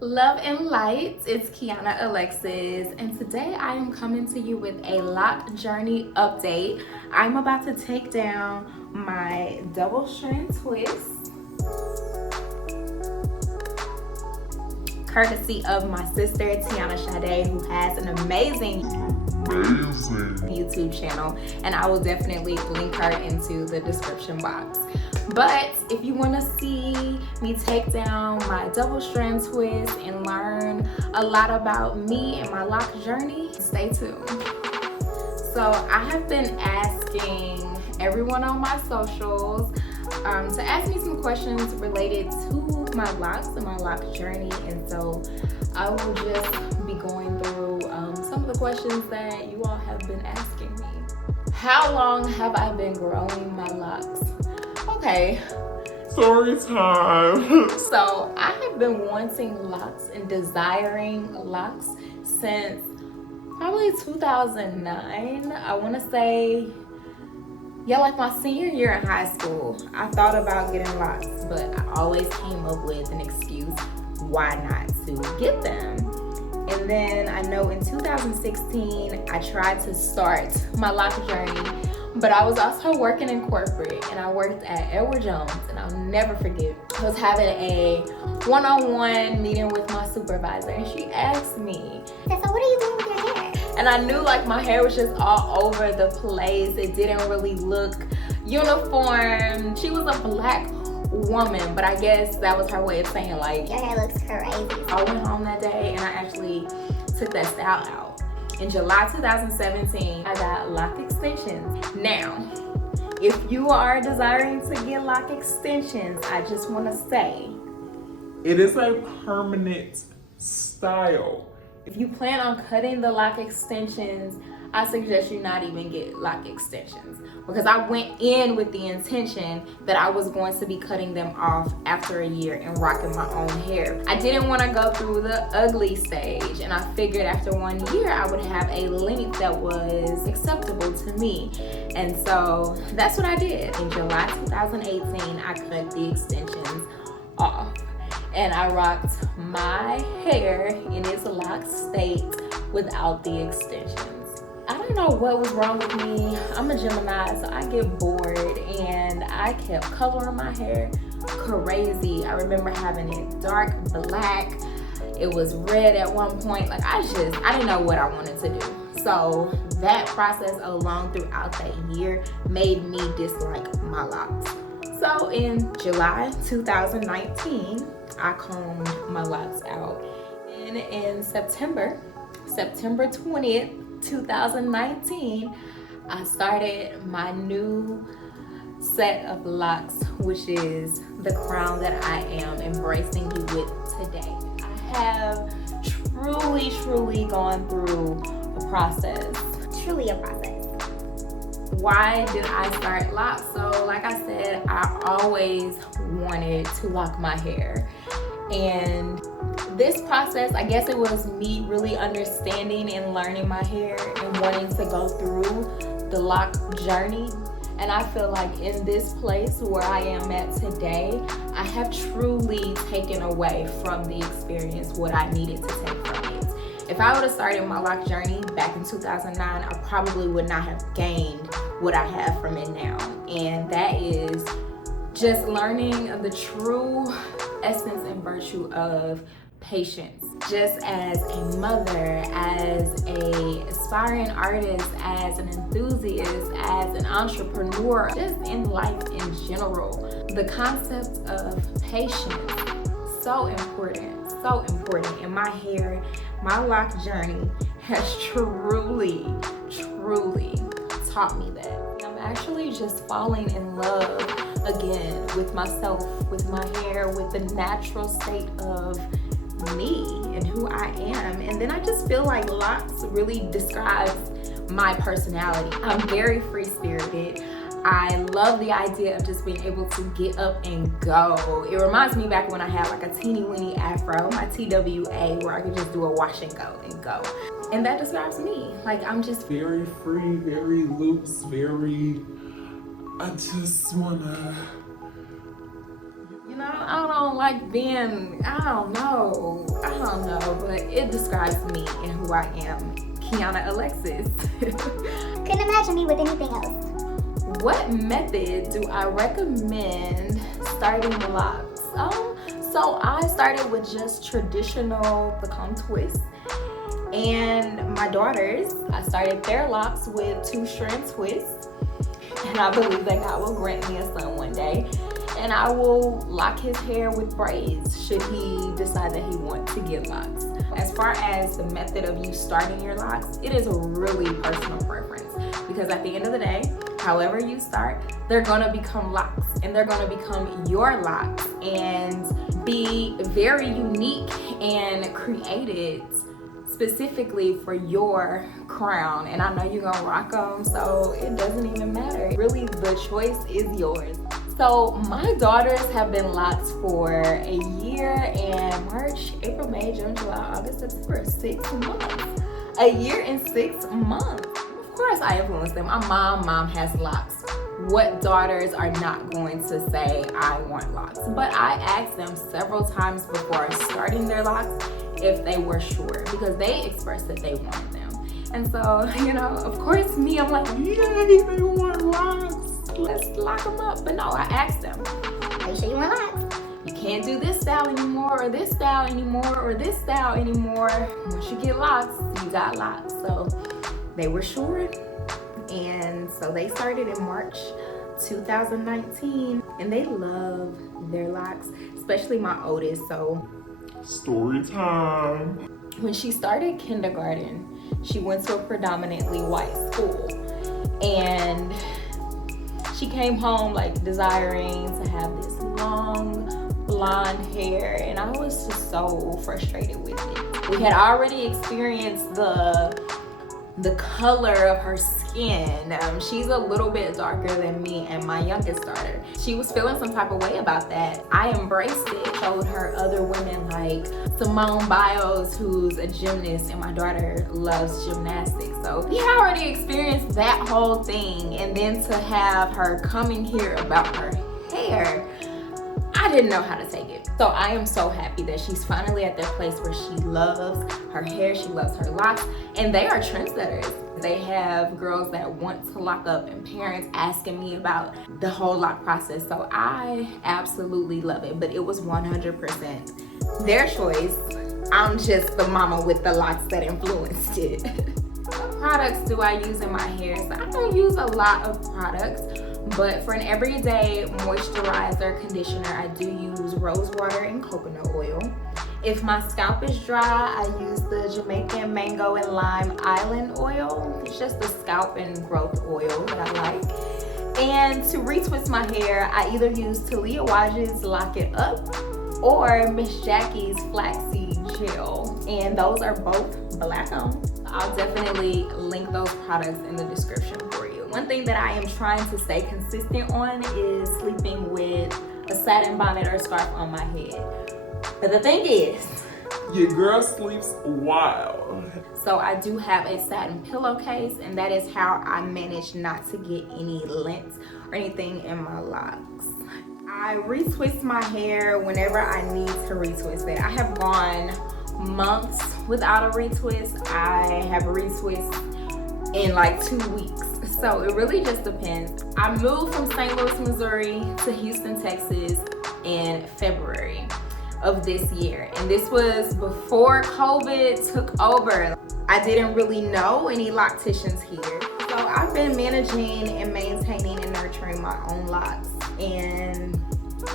Love and light, it's Kiana Alexis, and today I am coming to you with a lock journey update. I'm about to take down my double strand twist, courtesy of my sister Tiana Sade, who has an amazing YouTube channel, and I will definitely link her into the description box. But if you want to see me take down my double strand twist and learn a lot about me and my lock journey, stay tuned. So I have been asking everyone on my socials to ask me some questions related to my locks and my lock journey, and so I will just be going through some of the questions that you all have been asking me. How long have I been growing my locks? Okay. Story time. So I have been wanting locks and desiring locks since probably 2009. I want to say, like my senior year in high school. I thought about getting locks, but I always came up with an excuse why not to get them. And then I know in 2016, I tried to start my lock journey, but I was also working in corporate, and I worked at Edward Jones, and I'll never forget. I was having a one-on-one meeting with my supervisor, and she asked me, so what are you doing with your hair? And I knew like my hair was just all over the place. It didn't really look uniform. She was a black woman, but I guess that was her way of saying like, your hair looks crazy. I went home that day and I actually took that style out. In July 2017, I got lock extensions. Now, if you are desiring to get lock extensions, I just want to say, It is a permanent style. if you plan on cutting the lock extensions, I suggest you not even get lock extensions, because I went in with the intention that I was going to be cutting them off after a year and rocking my own hair. I didn't want to go through the ugly stage, and I figured after 1 year I would have a length that was acceptable to me. And so that's what I did. In July 2018, I cut the extensions off, and I rocked my hair in its lock state without the extensions. I don't know what was wrong with me. I'm a Gemini, so I get bored, and I kept coloring my hair crazy. I remember having it dark black. It was red at one point. Like I didn't know what I wanted to do. So that process alone throughout that year made me dislike my locks. So in July 2019, I combed my locks out. And in September 20th, 2019, I started my new set of locks, which is the crown that I am embracing you with today. I have truly gone through a process. Truly a process. Why did I start locks? So like I said, I always wanted to lock my hair, and this process, I guess it was me really understanding and learning my hair and wanting to go through the lock journey. And I feel like in this place where I am at today, I have truly taken away from the experience what I needed to take from it. If I would have started my lock journey back in 2009, I probably would not have gained what I have from it now. And that is just learning the true essence and virtue of patience. Just as a mother, as a aspiring artist, as an enthusiast, as an entrepreneur, just in life in general, the concept of patience, so important. And my hair, my lock journey has truly taught me that. I'm actually just falling in love again with myself, with my hair, with the natural state of me and who I am. And then I just feel like locks really describes my personality. I'm very free-spirited. I love the idea of just being able to get up and go. It reminds me back when I had like a teeny weeny afro, my TWA, where I could just do a wash and go. And that describes me. Like I'm just Very free, very loose, I just wanna I don't like being, I don't know. I don't know, but it describes me and who I am. Kiana Alexis. Couldn't imagine me with anything else. What method do I recommend starting the locks? So I started with just traditional the comb twist. And my daughters, I started their locks with 2-strand twists. And I believe that God will grant me a son one day. And I will lock his hair with braids should he decide that he wants to get locks. As far as the method of you starting your locks, it is a really personal preference. Because at the end of the day, however you start, they're gonna become locks. And they're gonna become your locks and be very unique and created specifically for your crown. And I know you're gonna rock them, so it doesn't even matter. Really, the choice is yours. So my daughters have been locked for a year and March, April, May, June, July, August, September, 6 months. A year and 6 months. Of course I influence them. My mom has locks. What daughters are not going to say, I want locks? But I asked them several times before starting their locks if they were sure, because they expressed that they wanted them. And so, you know, of course me, I'm like, yay, they want locks. Let's lock them up. But no, I asked them, Are you sure you want locks? you can't do this style anymore, or this style anymore, or this style anymore. Once you get locks, you got locks. So they were sure. And so they started in March 2019, and they love their locks, especially my oldest. So Story time. when she started kindergarten, she went to a predominantly white school, and she came home like desiring to have this long blonde hair, and I was just so frustrated with it. We had already experienced the color of her skin. She's a little bit darker than me and my youngest daughter. She was feeling some type of way about that. I embraced it, showed her other women like Simone Biles, who's a gymnast, and my daughter loves gymnastics. So we had already experienced that whole thing, and then to have her coming here about her hair, I didn't know how to take it. So I am so happy that she's finally at that place where she loves her hair, she loves her locks, and they are trendsetters. They have girls that want to lock up and parents asking me about the whole lock process. So I absolutely love it, but it was 100% their choice. I'm just the mama with the locks that influenced it. What products do I use in my hair? So I don't use a lot of products. But for an everyday moisturizer, conditioner, I do use rose water and coconut oil. If my scalp is dry, I use the Jamaican Mango and Lime Island oil. It's just the scalp and growth oil that I like. And to retwist my hair, I either use Talia Waj's Lock It Up or Miss Jackie's Flaxseed Gel. And those are both black owned. I'll definitely link those products in the description for you. One thing that I am trying to stay consistent on is sleeping with a satin bonnet or scarf on my head. But the thing is, Your girl sleeps wild. so I do have a satin pillowcase, and that is how I manage not to get any lint or anything in my locks. I retwist my hair whenever I need to retwist it. I have gone months without a retwist. I have a retwist in like 2 weeks. So it really just depends. I moved from St. Louis, Missouri to Houston, Texas in February of this year. And this was before COVID took over. I didn't really know any locticians here. So I've been managing and maintaining and nurturing my own locks. And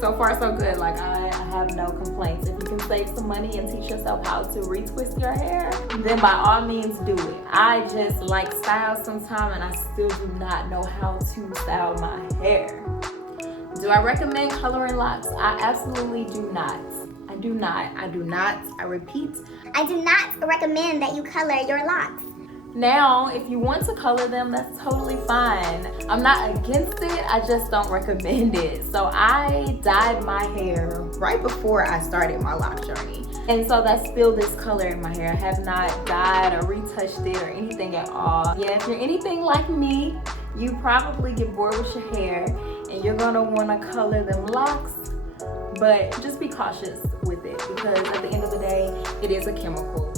so far so good. Like I have no complaints. If you can save some money and teach yourself how to retwist your hair, then by all means do it. I just like style sometimes, and I still do not know how to style my hair. Do I recommend coloring locks? I absolutely do not. I do not. I repeat. I do not recommend that you color your locks. Now, if you want to color them, that's totally fine. I'm not against it, I just don't recommend it. So I dyed my hair right before I started my lock journey. And so that's still this color in my hair. I have not dyed or retouched it or anything at all. Yeah, if you're anything like me, you probably get bored with your hair and you're gonna wanna color them locks. but just be cautious with it because at the end of the day, it is a chemical.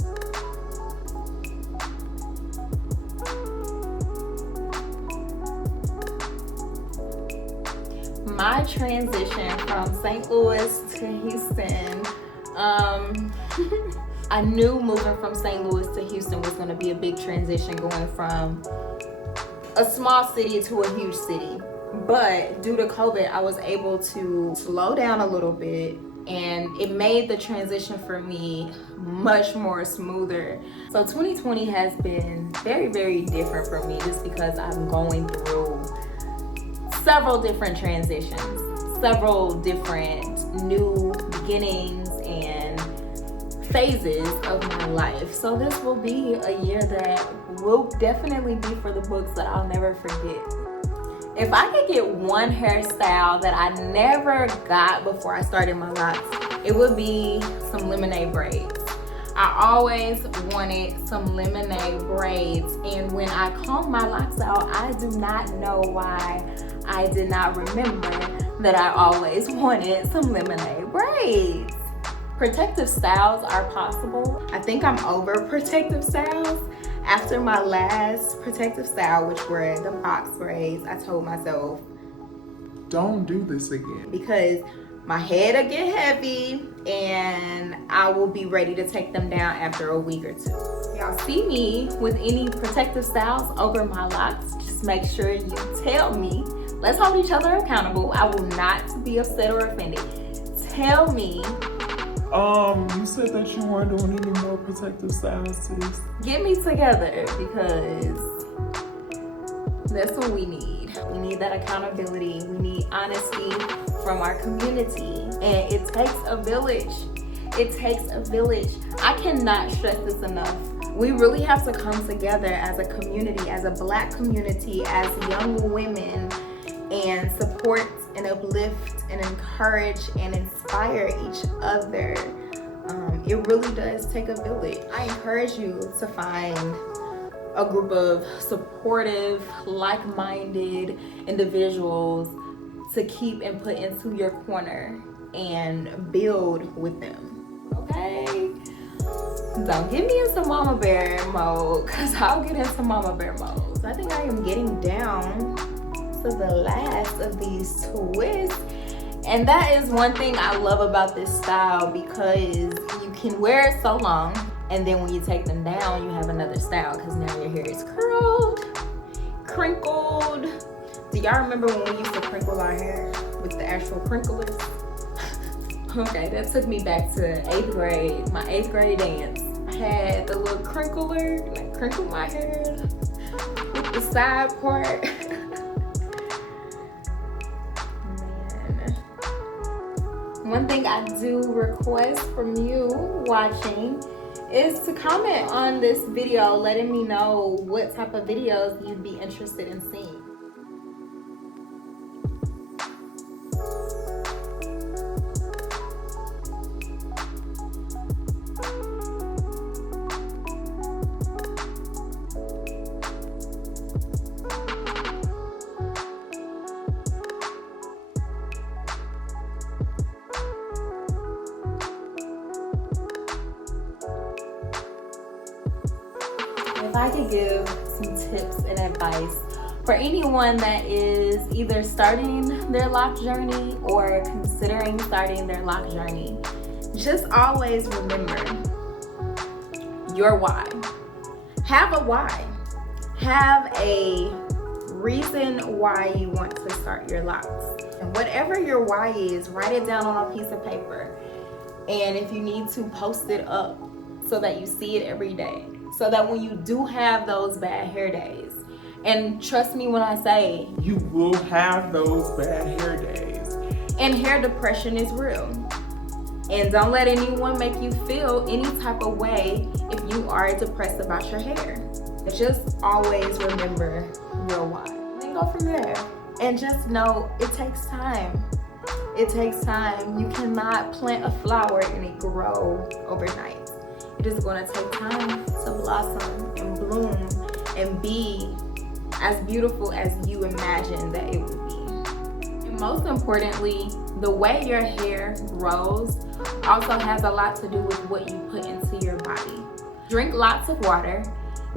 My transition from St. Louis to Houston, I knew moving from St. Louis to Houston was going to be a big transition, going from a small city to a huge city. But due to COVID, I was able to slow down a little bit, and it made the transition for me much more smoother. So 2020 has been very, very different for me just because I'm going through several different transitions, several different new beginnings and phases of my life. So this will be a year that will definitely be for the books that I'll never forget. If I could get one hairstyle that I never got before I started my locks, it would be some lemonade braids. I always wanted some lemonade braids, and when I combed my locks out, I do not know why I did not remember that I always wanted some lemonade braids. Protective styles are possible. I think I'm over protective styles. After my last protective style, which were the box braids, I told myself, don't do this again. Because my head will get heavy and I will be ready to take them down after a week or two. Y'all see me with any protective styles over my locks, just make sure you tell me. Let's hold each other accountable. I will not be upset or offended. Tell me. You said that you weren't doing any more protective styles, sis. Get me together because that's what we need. We need that accountability. We need honesty from our community. And it takes a village. It takes a village. I cannot stress this enough. We really have to come together as a community, as a Black community, as young women, and support and uplift and encourage and inspire each other. It really does take a village. I encourage you to find a group of supportive, like-minded individuals to keep and put into your corner and build with them, okay? Don't get me into mama bear mode, because I'll get into mama bear mode. I think I am getting down to the last of these twists, and that is one thing I love about this style, because you can wear it so long and then when you take them down you have another style because now your hair is curled, crinkled. Do y'all remember when we used to crinkle our hair with the actual crinklers? Okay, that took me back to 8th grade, my 8th grade dance. I had the little crinkler and I crinkled my hair with the side part. One thing I do request from you watching is to comment on this video, letting me know what type of videos you'd be interested in seeing. If I could give some tips and advice for anyone that is either starting their lock journey or considering starting their lock journey, just always remember your why. Have a why. Have a reason why you want to start your locks. And whatever your why is, write it down on a piece of paper. And if you need to, post it up so that you see it every day. So that when you do have those bad hair days, and trust me when I say, you will have those bad hair days. And hair depression is real. And don't let anyone make you feel any type of way if you are depressed about your hair. Just always remember your why. Then go from there. And just know it takes time. It takes time. You cannot plant a flower and it grow overnight. It is going to take time to blossom and bloom and be as beautiful as you imagine that it would be. And Most importantly, the way your hair grows also has a lot to do with what you put into your body. Drink lots of water,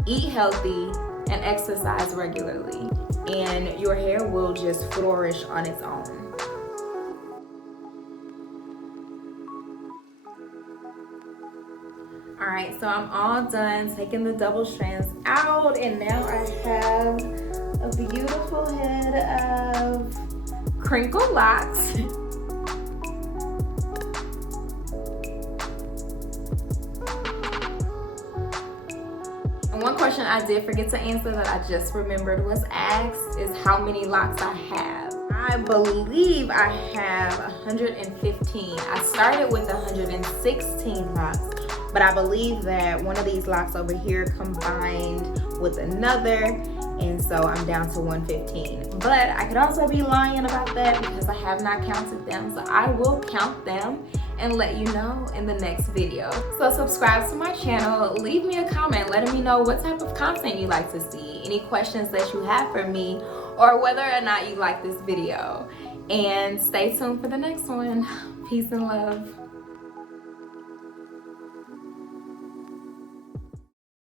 eat healthy, and exercise regularly, and your hair will just flourish on its own. All right, so I'm all done taking the double strands out, and now I have a beautiful head of crinkled locks. And one question I did forget to answer that I just remembered was asked is how many locks I have. I believe I have 115. I started with 116 locks, but I believe that one of these locks over here combined with another, and so I'm down to 115. But I could also be lying about that because I have not counted them, so I will count them and let you know in the next video. So subscribe to my channel, leave me a comment letting me know what type of content you like to see, any questions that you have for me, or whether or not you like this video. And stay tuned for the next one. Peace and love.